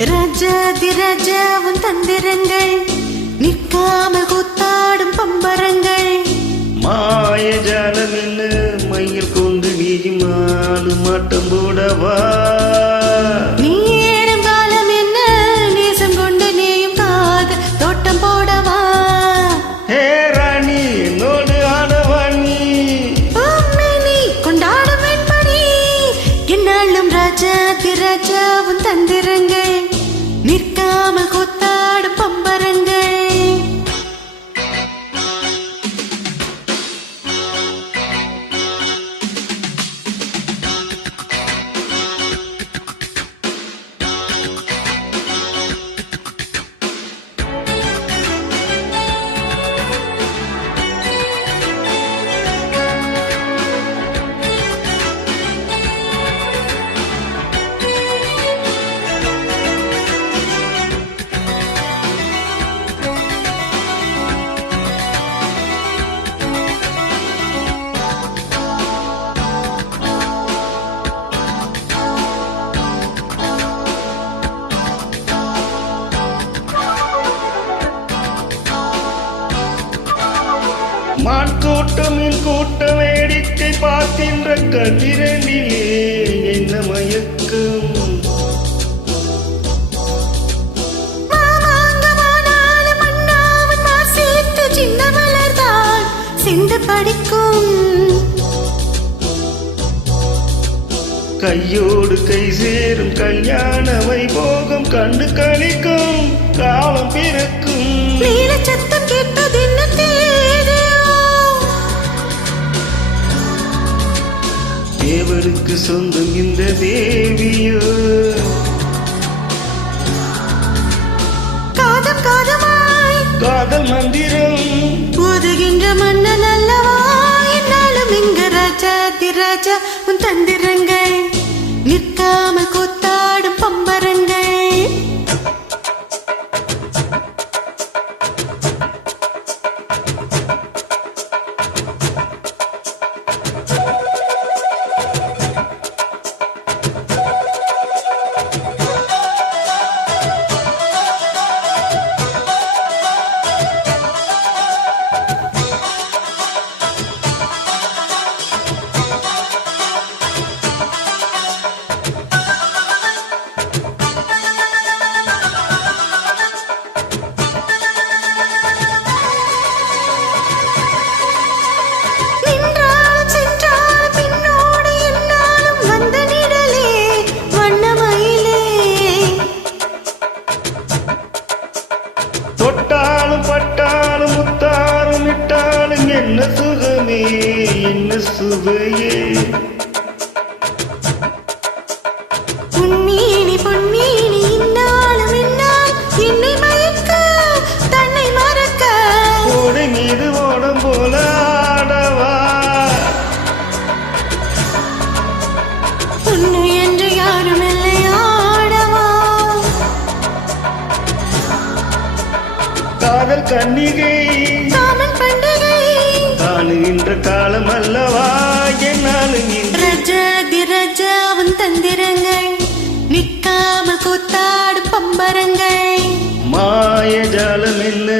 ராஜாதி ராஜாவும் தந்திரங்கள் நிற்காமல் கூத்தாடும் பம்பரங்கள் மாயஜாலம் என்ன மையில் கொண்டு வீயும் ஆளு மாட்டம் போடவா நீ ஏறும் காலம் என்ன நேசம் கொண்டு நீயும் காத தோட்டம் போடவா ஹே ராணி என்னோடு ஆடவாணி நீ கொண்டாடும் வெண்பணி என்னாலும் ராஜாதி ராஜாவும் தந்திரங்கள் நிற்காமல் கூத்தாடும் பம்பரங்கள் மான் கூட்டம் மீன் கூட்டம் வேடிக்கை பார்க்கின்ற கதிரண்டிலே என்ன மயக்கம் படிக்கும் கையோடு கை சேரும் கல்யாண வைபோகம் கண்டு கழிக்கும் காலம் பிறக்கும் நீல சத்தம் கேட்டது என்ன தேவனுக்கு சொந்தம் இந்த தேவியோ காதம் காதமாய் காதல் மந்திரம் போதுகின்ற மன்னன் அல்லவா என்னாலும் இங்கு ராஜாதி ராஜா உன் தந்திரங்கள் நிற்காமல் கூத்தாடும் பம்பரங்கள் தொட்டாலும் பட்டாலும் முத்தாலும் இட்டாலும் என்ன சுகமே என்ன சுவையே பொன்னீனி பொன்னீனி இன்னாலும் இன்னால் என்னை மயக்க தன்னை மறக்க ஓடை மீது ஓடம் போல ஆடவா பொண்ணு என்று யாரும் இல்லை ஆடவா காதல் கன்னிகை காமன் பண்டிகை காணுகின்ற காலம் அல்லவா என்னாலும் ராஜாதி ராஜாவும் தந்திரங்கள் நிற்காமல் கூத்தாடும் பம்பரங்கள் மாயஜாலம் என்ன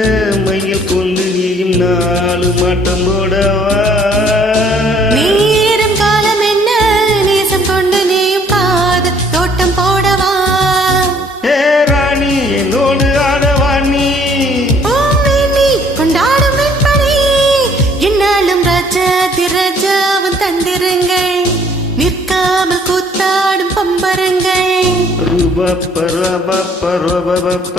மையில் கொண்டு நீயும் நாலு மாட்டம் போடவா நேரம் காலம் என்ன நேசம் கொண்டு நீயும் காத தோட்டம் போடவா ஹே ராணி என்னோடு ஆடவாணி நீ கொண்டாடும் வெண்பணி என்னாலும் ராஜாதி ராஜாவும் தந்திரங்கள் நிற்காமல் கூத்தாடும் பம்பரங்கள் ரூபப்ப ரூபப்ப ரூபப்ப